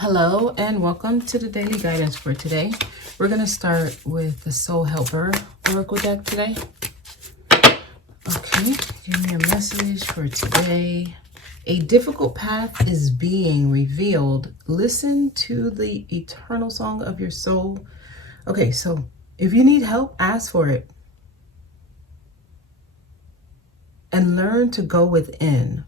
Hello and welcome to the daily guidance for today. We're going to start with the Soul Helper Oracle deck today. Okay, give me a message for today. A difficult path is being revealed. Listen to the eternal song of your soul. Okay, so if you need help, ask for it. And learn to go within.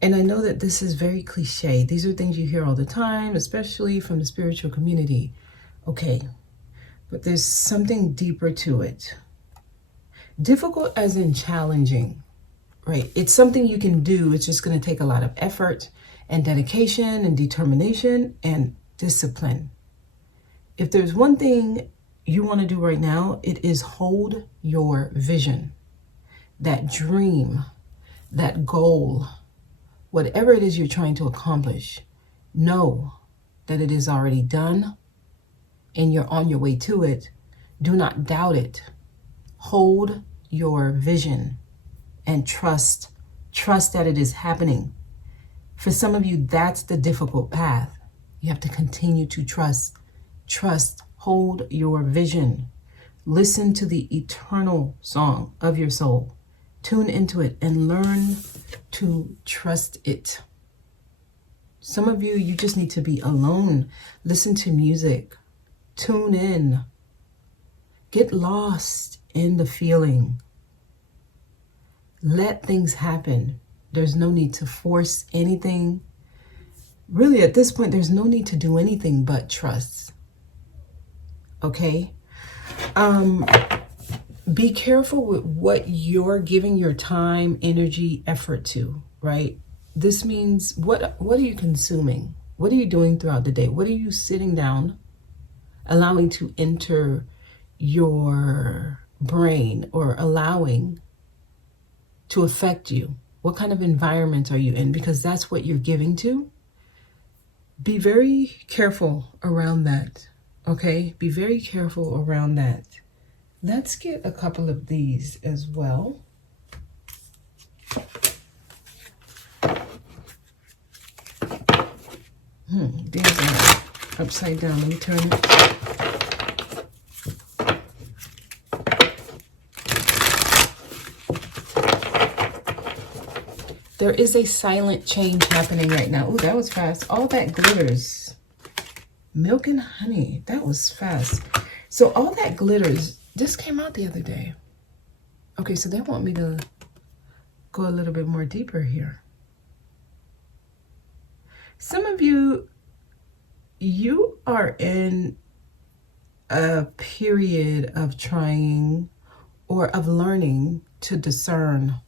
And I know that this is very cliche. These are things you hear all the time, especially from the spiritual community. Okay, but there's something deeper to it. Difficult as in challenging, right? It's something you can do. It's just going to take a lot of effort and dedication and determination and discipline. If there's one thing you want to do right now, it is hold your vision, that dream, that goal. Whatever it is you're trying to accomplish, know that it is already done and you're on your way to it. Do not doubt it. Hold your vision and trust that it is happening. For some of you, that's the difficult path. You have to continue to trust. Hold your vision. Listen to the eternal song of your soul. Tune into it and learn to trust it. Some of you, you just need to be alone. Listen to music. Tune in. Get lost in the feeling. Let things happen. There's no need to force anything. Really, at this point, there's no need to do anything but trust. Okay? Be careful with what you're giving your time, energy, effort to, right? This means what are you consuming? What are you doing throughout the day? What are you sitting down, allowing to enter your brain or allowing to affect you? What kind of environment are you in? Because that's what you're giving to. Be very careful around that, okay? Be very careful around that. Let's get a couple of these as well. These are upside down. Let me turn it. There is a silent change happening right now. Ooh, that was fast. All that glitters. Milk and honey. That was fast. So all that glitters. This came out the other day. Okay, so they want me to go a little bit more deeper here. Some of you, you are in a period of trying or of learning to discern,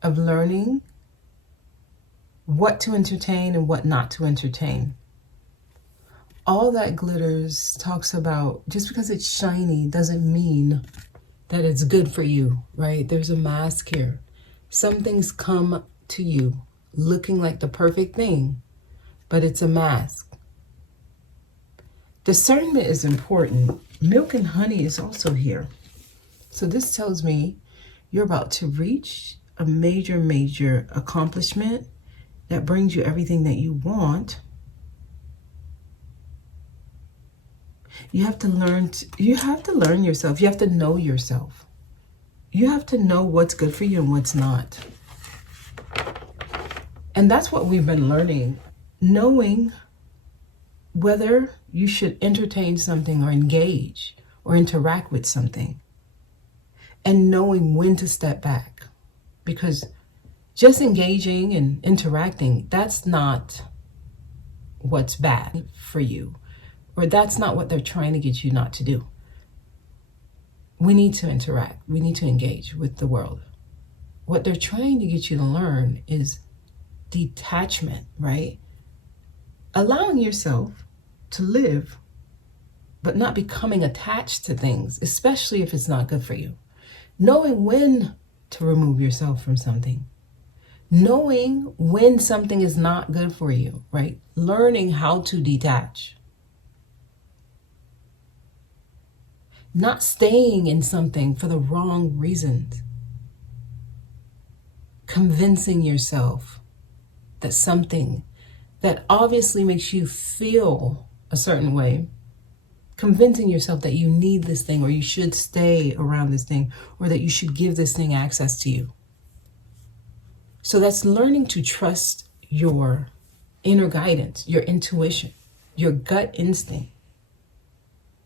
of learning what to entertain and what not to entertain. All that glitters talks about, just because it's shiny doesn't mean that it's good for you, right? There's a mask here. Some things come to you looking like the perfect thing, but it's a mask. Discernment is important. Milk and honey is also here. So this tells me you're about to reach a major accomplishment that brings you everything that you want. You have to learn yourself. You have to know yourself. You have to know what's good for you and what's not. And that's what we've been learning. Knowing whether you should entertain something or engage or interact with something. And knowing when to step back. Because just engaging and interacting, that's not what's bad for you. Or that's not what they're trying to get you not to do. We need to interact. We need to engage with the world. What they're trying to get you to learn is detachment, right? Allowing yourself to live, but not becoming attached to things, especially if it's not good for you. Knowing when to remove yourself from something. Knowing when something is not good for you, right? Learning how to detach. Not staying in something for the wrong reasons. Convincing yourself that something that obviously makes you feel a certain way, convincing yourself that you need this thing, or you should stay around this thing, or that you should give this thing access to you. So that's learning to trust your inner guidance, your intuition, your gut instinct.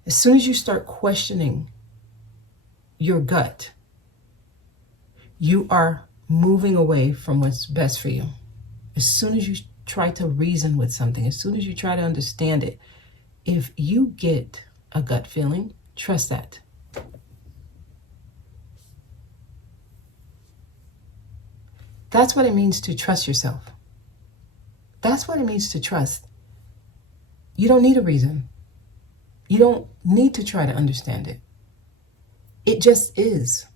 As soon as you start questioning your gut, you are moving away from what's best for you. As soon as you try to reason with something, as soon as you try to understand it, if you get a gut feeling, trust that. That's what it means to trust yourself. That's what it means to trust. You don't need a reason. You don't need to try to understand it. It just is.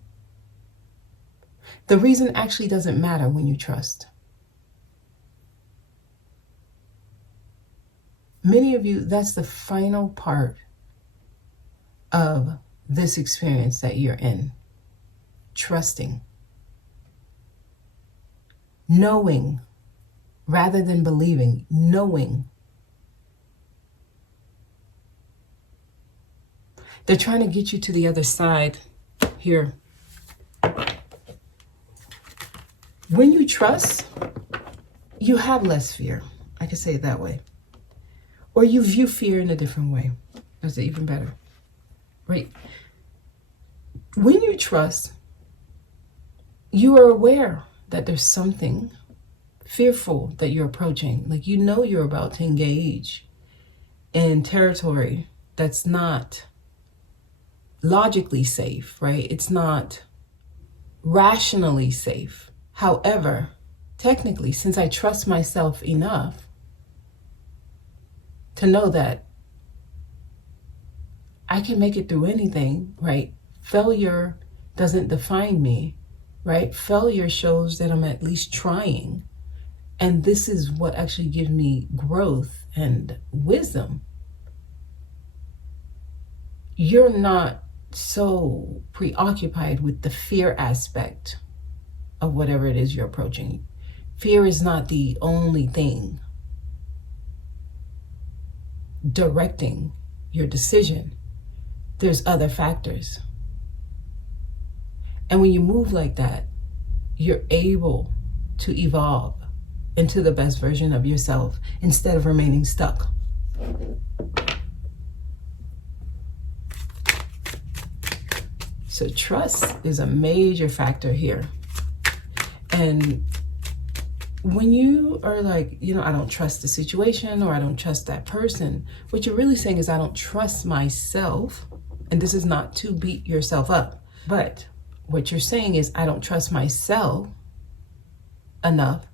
The reason actually doesn't matter when you trust. Many of you, that's the final part of this experience that you're in. Trusting. Knowing rather than believing. Knowing. They're trying to get you to the other side here. When you trust, you have less fear. I can say it that way. Or you view fear in a different way. That's even better. Right? When you trust, you are aware that there's something fearful that you're approaching. Like, you know, you're about to engage in territory that's not logically safe, right? It's not rationally safe. However, technically, since I trust myself enough to know that I can make it through anything, right? Failure doesn't define me, right? Failure shows that I'm at least trying. And this is what actually gives me growth and wisdom. You're not so preoccupied with the fear aspect of whatever it is you're approaching. Fear is not the only thing directing your decision. There's other factors. And when you move like that, you're able to evolve into the best version of yourself instead of remaining stuck. So trust is a major factor here. And when you are like, I don't trust the situation, or I don't trust that person, what you're really saying is, I don't trust myself. And this is not to beat yourself up, but what you're saying is, I don't trust myself enough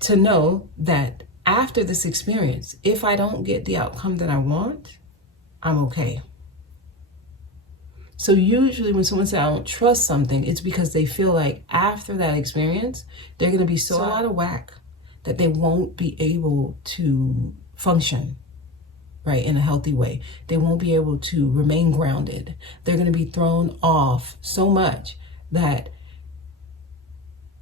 to know that after this experience, if I don't get the outcome that I want, I'm okay. So usually when someone says, I don't trust something, it's because they feel like after that experience, they're going to be so out of whack that they won't be able to function, right, in a healthy way. They won't be able to remain grounded. They're going to be thrown off so much that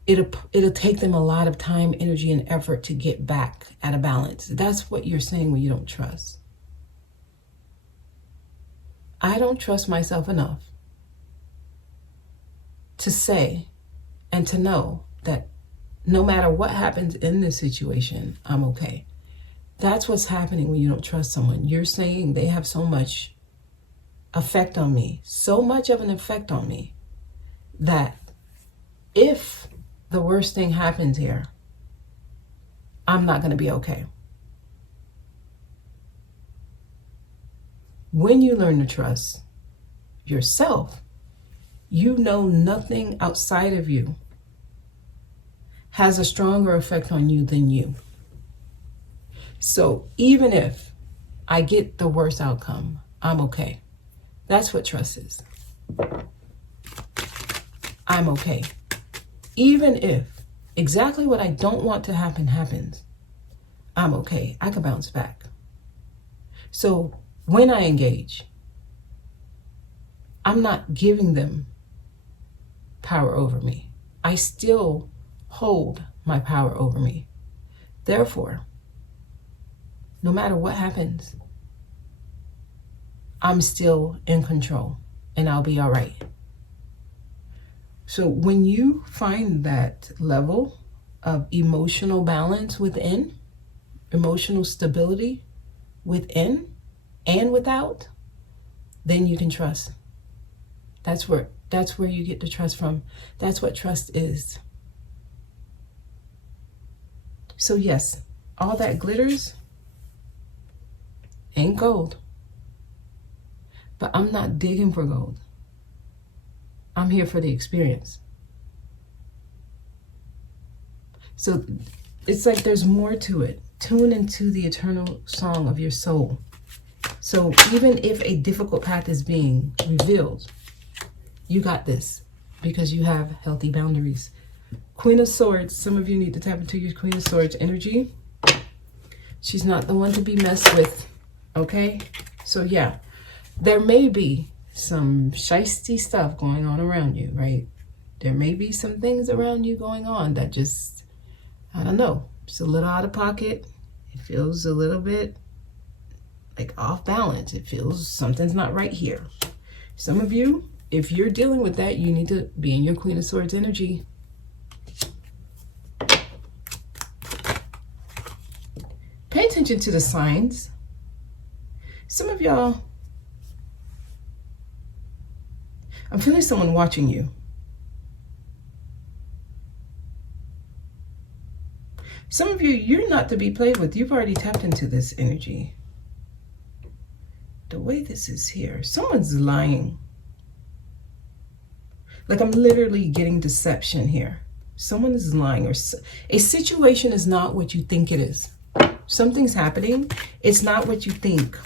it'll take them a lot of time, energy, and effort to get back at a balance. That's what you're saying when you don't trust. I don't trust myself enough to say and to know that no matter what happens in this situation, I'm okay. That's what's happening when you don't trust someone. You're saying they have so much effect on me, so much of an effect on me, that if the worst thing happens here, I'm not going to be okay. When you learn to trust yourself, you know nothing outside of you has a stronger effect on you than you. So even if I get the worst outcome, I'm okay. That's what trust is. I'm okay. Even if exactly what I don't want to happen happens, I'm okay. I can bounce back. So when I engage, I'm not giving them power over me. I still hold my power over me. Therefore, No matter what happens, I'm still in control and I'll be all right. So when you find that level of emotional balance within, emotional stability within and without, then you can trust. That's where you get the trust from. That's what trust is. So yes, all that glitters ain't gold. But I'm not digging for gold. I'm here for the experience. So it's like there's more to it. Tune into the eternal song of your soul. So even if a difficult path is being revealed, you got this because you have healthy boundaries. Queen of Swords, some of you need to tap into your Queen of Swords energy. She's not the one to be messed with, okay? So yeah, there may be some shisty stuff going on around you, right? There may be some things around you going on that just, I don't know, it's a little out of pocket. It feels a little bit like off balance. It feels something's not right here. Some of you, if you're dealing with that, you need to be in your Queen of Swords energy. Pay attention to the signs. Some of y'all, I'm feeling someone watching you. Some of you, you're not to be played with. You've already tapped into this energy. The way this is here, someone's lying. Like I'm literally getting deception here. Someone is lying, or a situation is not what you think it is. Something's happening. It's not what you think.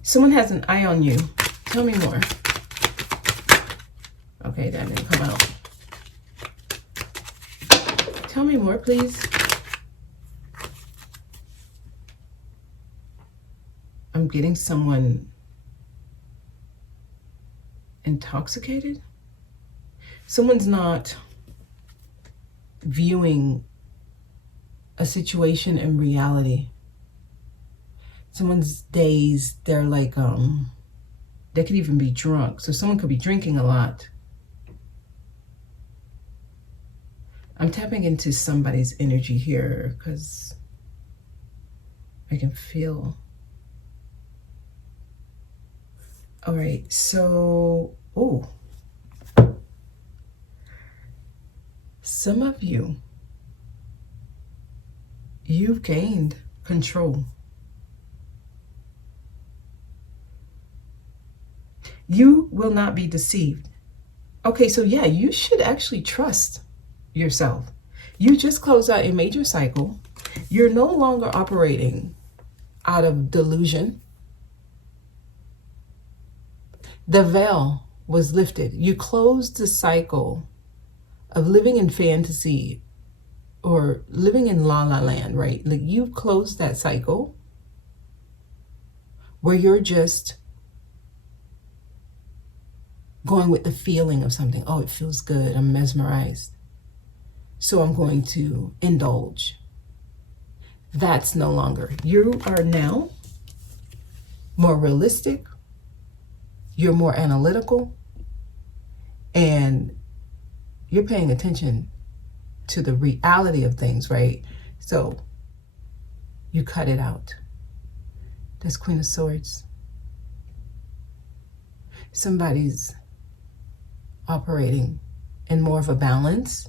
Someone has an eye on you. Tell me more. Okay, that didn't come out. Tell me more, please. I'm getting someone intoxicated. Someone's not viewing a situation in reality. Someone's dazed. They're like, they could even be drunk. So someone could be drinking a lot. I'm tapping into somebody's energy here because I can feel. All right, so, some of you, you've gained control. You will not be deceived. Okay, so yeah, you should actually trust yourself. You just closed out a major cycle. You're no longer operating out of delusion. The veil was lifted. You closed the cycle of living in fantasy or living in la la land, right? Like you've closed that cycle where you're just going with the feeling of something. Oh, it feels good. I'm mesmerized. So I'm going to indulge. That's no longer. You are now more realistic. You're more analytical. And you're paying attention to the reality of things, right? So you cut it out. That's Queen of Swords. Somebody's operating in more of a balance.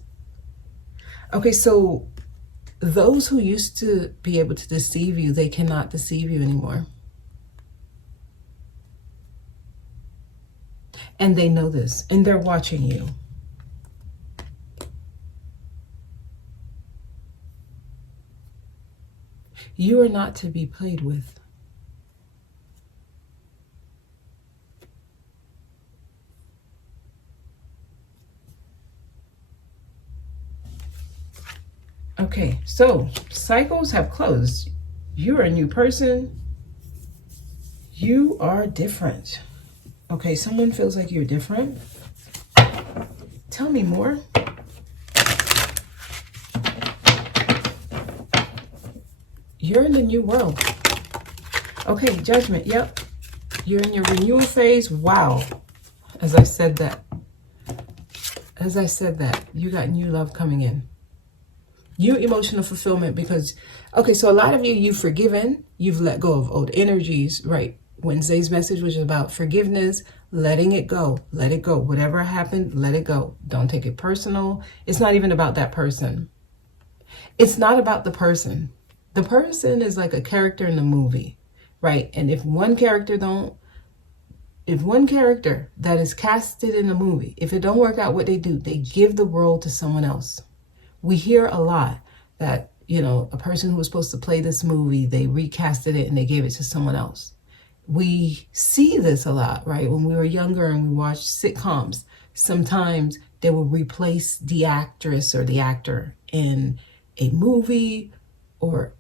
Okay, so those who used to be able to deceive you, they cannot deceive you anymore. And they know this, and they're watching you. You are not to be played with. Okay, so cycles have closed. You're a new person. You are different. Okay, someone feels like you're different. Tell me more. You're in the new world. Okay, Judgment. Yep. You're in your renewal phase. Wow. As I said that, you got new love coming in. New emotional fulfillment because, okay, so a lot of you, you've forgiven, you've let go of old energies, right? Wednesday's message was about forgiveness, letting it go, let it go. Whatever happened, let it go. Don't take it personal. It's not even about that person. It's not about the person. The person is like a character in the movie, right? And if one character that is casted in a movie, if it don't work out what they do, they give the role to someone else. We hear a lot that, you know, a person who was supposed to play this movie, they recasted it and they gave it to someone else. We see this a lot, right? When we were younger and we watched sitcoms, sometimes they will replace the actress or the actor in a movie or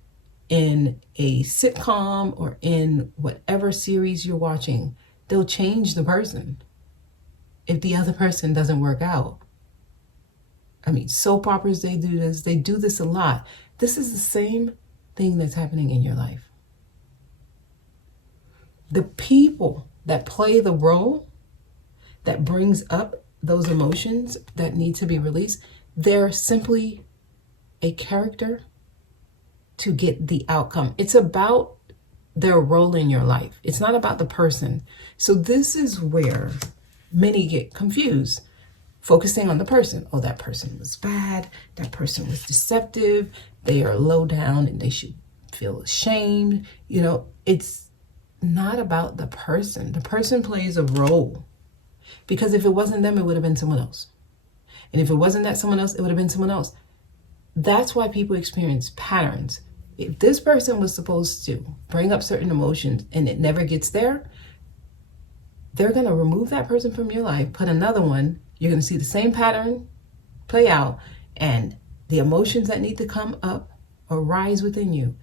in a sitcom or in whatever series you're watching. They'll change the person if the other person doesn't work out. I mean, soap operas, they do this. They do this a lot. This is the same thing that's happening in your life. The people that play the role that brings up those emotions that need to be released, they're simply a character to get the outcome. It's about their role in your life. It's not about the person. So this is where many get confused, focusing on the person. Oh, that person was bad. That person was deceptive. They are low down and they should feel ashamed. You know, it's not about the person. The person plays a role. Because if it wasn't them, it would have been someone else. And if it wasn't that someone else, it would have been someone else. That's why people experience patterns. If this person was supposed to bring up certain emotions and it never gets there, they're going to remove that person from your life, put another one. You're going to see the same pattern play out, and the emotions that need to come up or rise within you,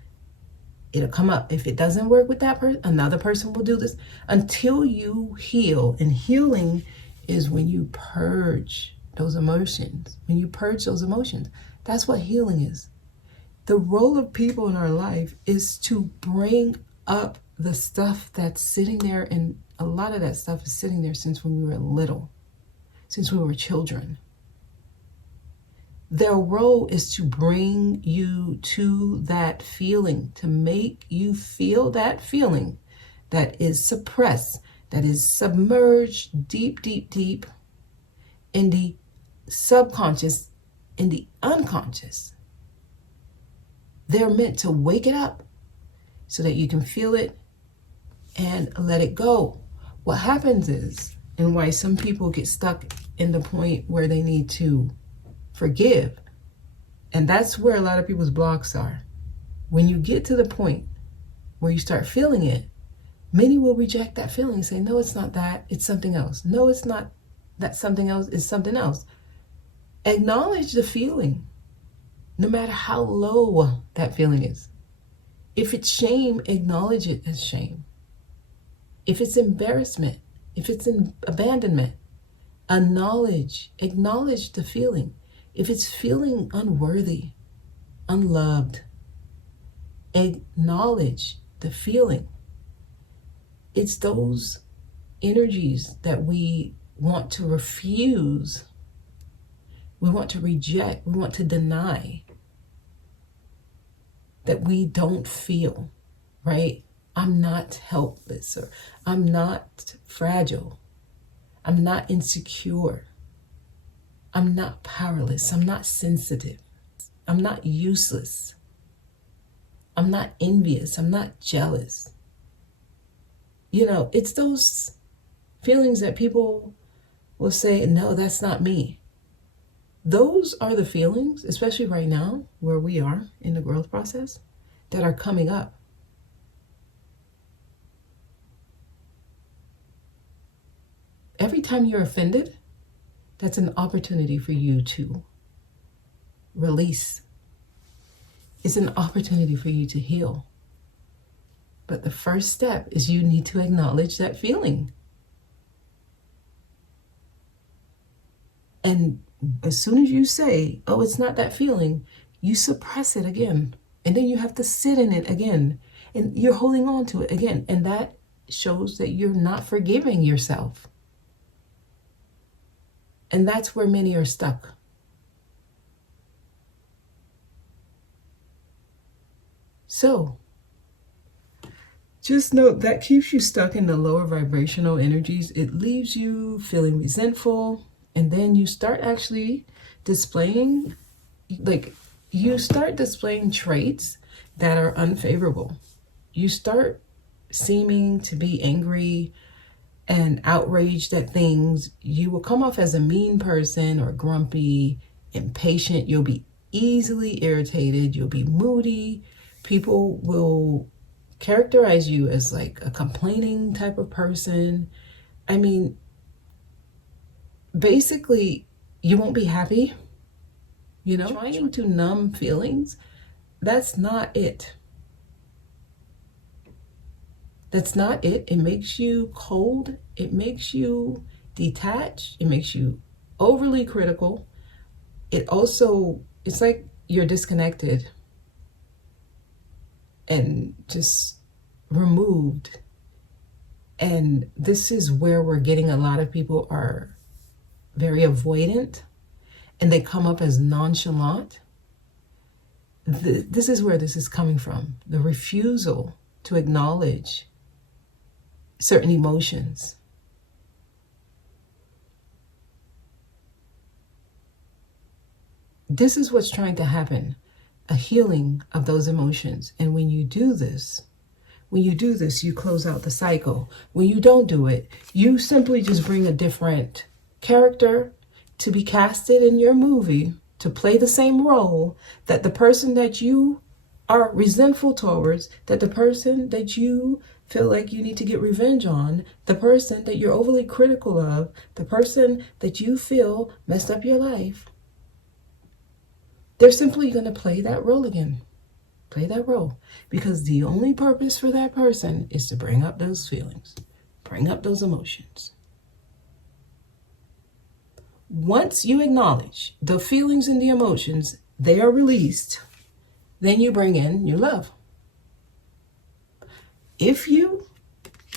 it'll come up. If it doesn't work with that person, another person will do this until you heal. And healing is when you purge those emotions. When you purge those emotions, that's what healing is. The role of people in our life is to bring up the stuff that's sitting there, and a lot of that stuff is sitting there since when we were little, since we were children. Their role is to bring you to that feeling, to make you feel that feeling that is suppressed, that is submerged deep, deep, deep in the subconscious, in the unconscious. They're meant to wake it up so that you can feel it and let it go. What happens is, and why some people get stuck in the point where they need to forgive, and that's where a lot of people's blocks are. When you get to the point where you start feeling it, many will reject that feeling and say, no, it's not that, it's something else. No, it's not that something else, it's something else. Acknowledge the feeling, no matter how low that feeling is. If it's shame, acknowledge it as shame. If it's embarrassment, if it's abandonment, acknowledge the feeling. If it's feeling unworthy, unloved, acknowledge the feeling. It's those energies that we want to refuse, we want to reject, we want to deny, that we don't feel, right? I'm not helpless, or I'm not fragile. I'm not insecure. I'm not powerless. I'm not sensitive. I'm not useless. I'm not envious. I'm not jealous. You know, it's those feelings that people will say, no, that's not me. Those are the feelings, especially right now, where we are in the growth process, that are coming up. Every time you're offended, that's an opportunity for you to release. It's an opportunity for you to heal. But the first step is you need to acknowledge that feeling. And as soon as you say, oh, it's not that feeling, you suppress it again. And then you have to sit in it again. And you're holding on to it again. And that shows that you're not forgiving yourself. And that's where many are stuck. So, just note that keeps you stuck in the lower vibrational energies. It leaves you feeling resentful. And then you start actually displaying, you start displaying traits that are unfavorable. You start seeming to be angry and outraged at things. You will come off as a mean person or grumpy, impatient. You'll be easily irritated. You'll be moody. People will characterize you as like a complaining type of person. I mean, basically, you won't be happy. Trying to numb feelings, that's not it. That's not it. It makes you cold. It makes you detached. It makes you overly critical. It's like you're disconnected and just removed. And this is where we're getting a lot of people are very avoidant and they come up as nonchalant. This is where this is coming from. The refusal to acknowledge certain emotions. This is what's trying to happen, a healing of those emotions. And when you do this, you close out the cycle. When you don't do it, you simply just bring a different character to be casted in your movie to play the same role that the person that you are resentful towards, that the person that you feel like you need to get revenge on, the person that you're overly critical of, the person that you feel messed up your life, they're simply going to play that role again. Play that role. Because the only purpose for that person is to bring up those feelings, bring up those emotions. Once you acknowledge the feelings and the emotions, they are released, then you bring in your love. If you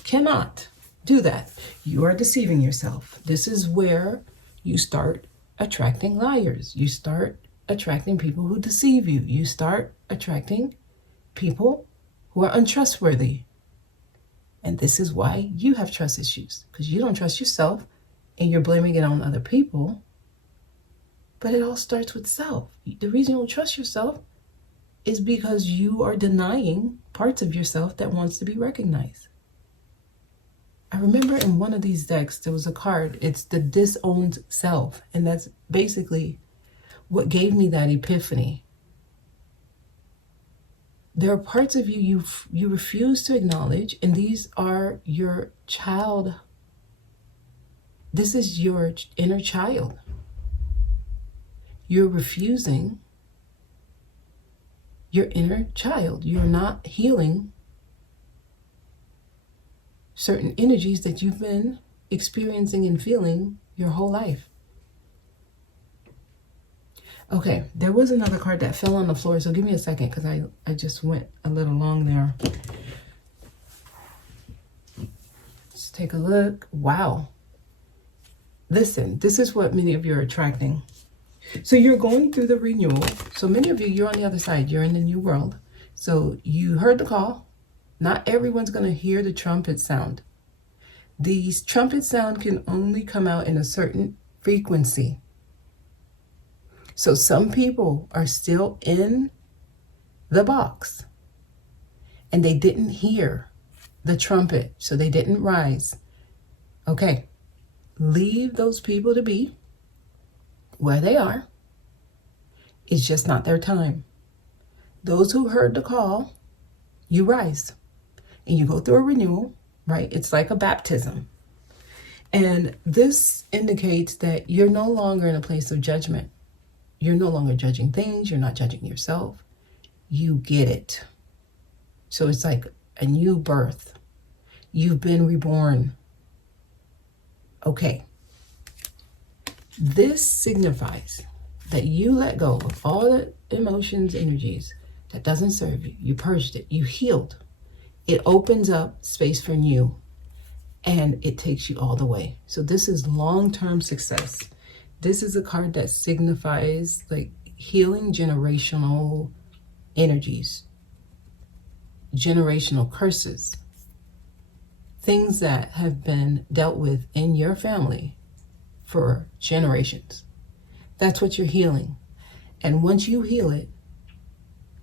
cannot do that, you are deceiving yourself. This is where you start attracting liars. You start attracting people who deceive you. You start attracting people who are untrustworthy. And this is why you have trust issues, because you don't trust yourself and you're blaming it on other people. But it all starts with self. The reason you don't trust yourself is because you are denying parts of yourself that wants to be recognized. I remember in one of these decks, there was a card. It's the disowned self. And that's basically what gave me that epiphany. There are parts of you you refuse to acknowledge, and these are your child. This is your inner child. You're refusing your inner child. You're not healing certain energies that you've been experiencing and feeling your whole life. Okay, there was another card that fell on the floor, so give me a second because I just went a little long there. Let's take a look. Wow. Listen, this is what many of you are attracting. So you're going through the renewal. So many of you, you're on the other side. You're in the new world. So you heard the call. Not everyone's going to hear the trumpet sound. These trumpet sound can only come out in a certain frequency. So some people are still in the box and they didn't hear the trumpet, so they didn't rise. Okay, leave those people to be where they are. It's just not their time. Those who heard the call, you rise and you go through a renewal, right? It's like a baptism. And this indicates that you're no longer in a place of judgment. You're no longer judging things. You're not judging yourself. You get it. So it's like a new birth. You've been reborn. Okay. This signifies that you let go of all the emotions, energies that doesn't serve you. You purged it. You healed. It opens up space for new, and it takes you all the way. So this is long-term success. This is a card that signifies like healing generational energies, generational curses, things that have been dealt with in your family for generations. That's what you're healing. And once you heal it,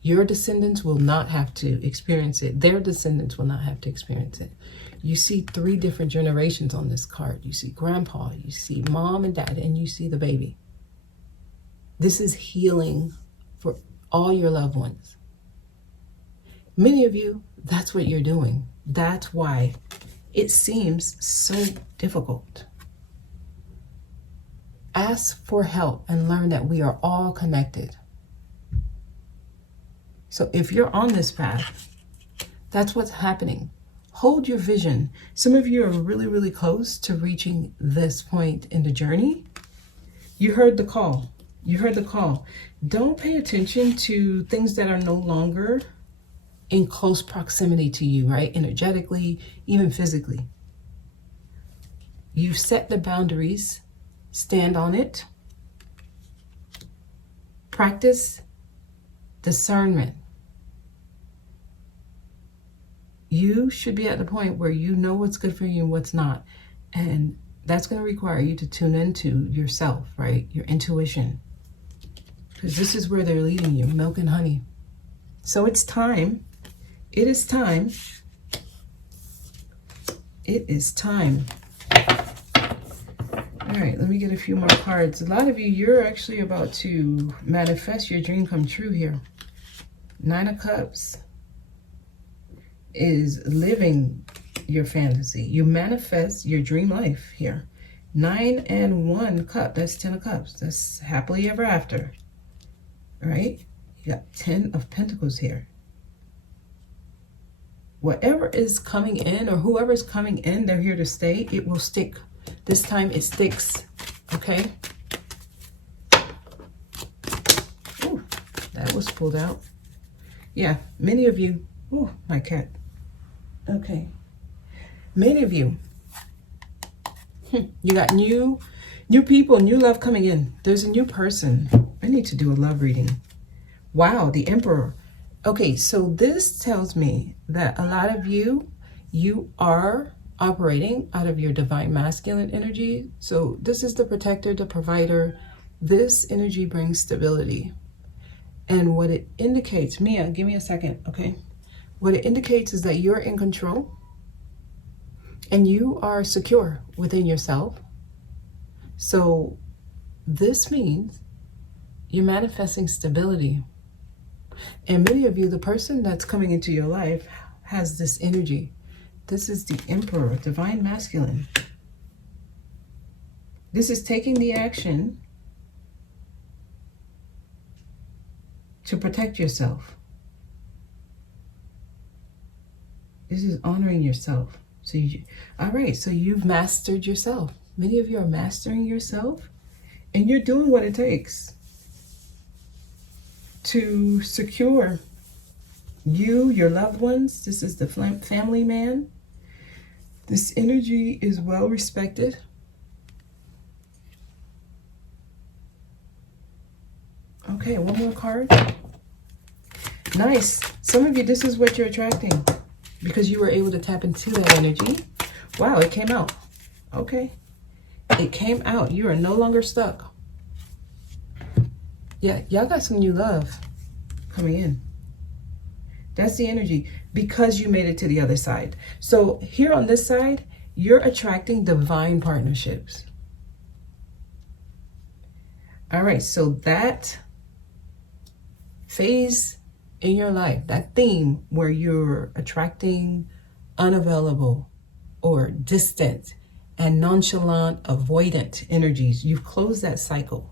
your descendants will not have to experience it. Their descendants will not have to experience it. You see 3 different generations on this card. You see grandpa, you see mom and dad, and you see the baby. This is healing for all your loved ones. Many of you, that's what you're doing. That's why it seems so difficult. Ask for help and learn that we are all connected. So if you're on this path, that's what's happening. Hold your vision. Some of you are really, really close to reaching this point in the journey. You heard the call. You heard the call. Don't pay attention to things that are no longer in close proximity to you, right? Energetically, even physically. You've set the boundaries. Stand on it. Practice discernment. You should be at the point where you know what's good for you and what's not. And that's going to require you to tune into yourself, right? Your intuition. Because this is where they're leading you, milk and honey. So it's time. It is time. It is time. All right, let me get a few more cards. A lot of you, you're actually about to manifest your dream come true here. 9 of Cups is living your fantasy. You manifest your dream life here. 9 and 1 cup, that's 10 of Cups. That's happily ever after, right? You got 10 of Pentacles here. Whatever is coming in or whoever's coming in, they're here to stay. It will stick. This time it sticks, okay? Ooh, that was pulled out. Yeah, many of you, oh, my cat. Okay, many of you, you got new people, new love coming in. There's a new person. I need to do a love reading. Wow, the Emperor. Okay, so this tells me that a lot of you, you are operating out of your divine masculine energy. So this is the protector, the provider. This energy brings stability. And what it indicates, Mia, give me a second, okay? What it indicates is that you're in control and you are secure within yourself. So this means you're manifesting stability. And many of you, the person that's coming into your life has this energy. This is the Emperor, divine masculine. This is taking the action to protect yourself. This is honoring yourself. So all right, so you've mastered yourself. Many of you are mastering yourself, and you're doing what it takes to secure you, your loved ones. This is the family man. This energy is well respected. Okay, one more card. Nice. Some of you, this is what you're attracting because you were able to tap into that energy. Wow, it came out. Okay. It came out. You are no longer stuck. Yeah, y'all got some new love coming in. That's the energy because you made it to the other side. So here on this side, you're attracting divine partnerships. All right, so that phase in your life, that theme where you're attracting unavailable or distant and nonchalant, avoidant energies, you've closed that cycle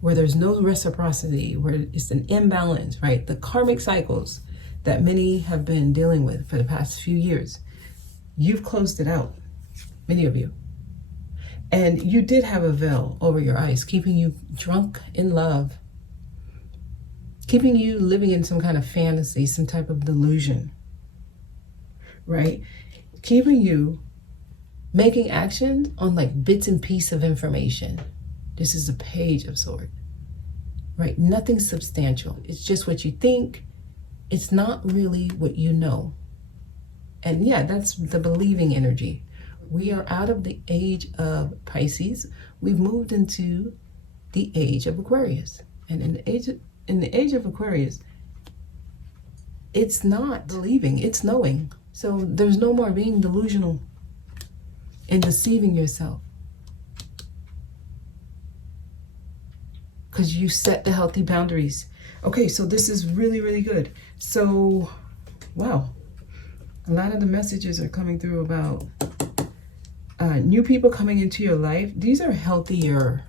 where there's no reciprocity, where it's an imbalance, right? The karmic cycles that many have been dealing with for the past few years. You've closed it out, many of you. And you did have a veil over your eyes, keeping you drunk in love. keeping you living in some kind of fantasy, some type of delusion, right? Keeping you making actions on like bits and pieces of information. This is a Page of Swords, right? Nothing substantial. It's just what you think. It's not really what you know. And yeah, that's the believing energy. We are out of the age of Pisces. We've moved into the age of Aquarius. And in the age of Aquarius, it's not believing, it's knowing. So there's no more being delusional and deceiving yourself, because you set the healthy boundaries. Okay, so this is really, really good. So, wow. A lot of the messages are coming through about new people coming into your life. These are healthier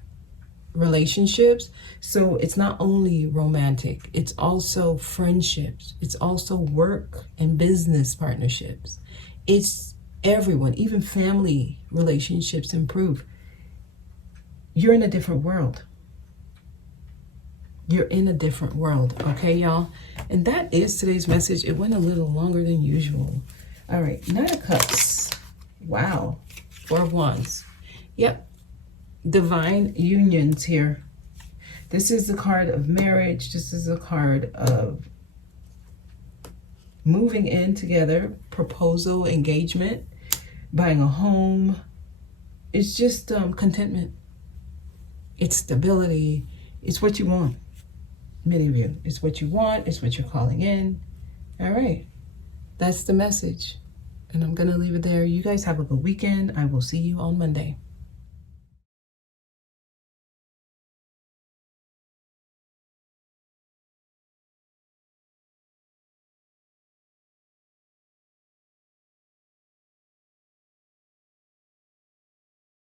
relationships. So it's not only romantic, it's also friendships. It's also work and business partnerships. It's everyone, even family relationships improve. You're in a different world. You're in a different world, okay, y'all? And that is today's message. It went a little longer than usual. All right, Knight of Cups. Wow. 4 of Wands. Yep. Divine unions here. This is the card of marriage. This is a card of moving in together, proposal, engagement, buying a home. It's just contentment. It's stability. It's what you want. Many of you, it's what you want. It's what you're calling in. All right. That's the message. And I'm going to leave it there. You guys have a good weekend. I will see you on Monday.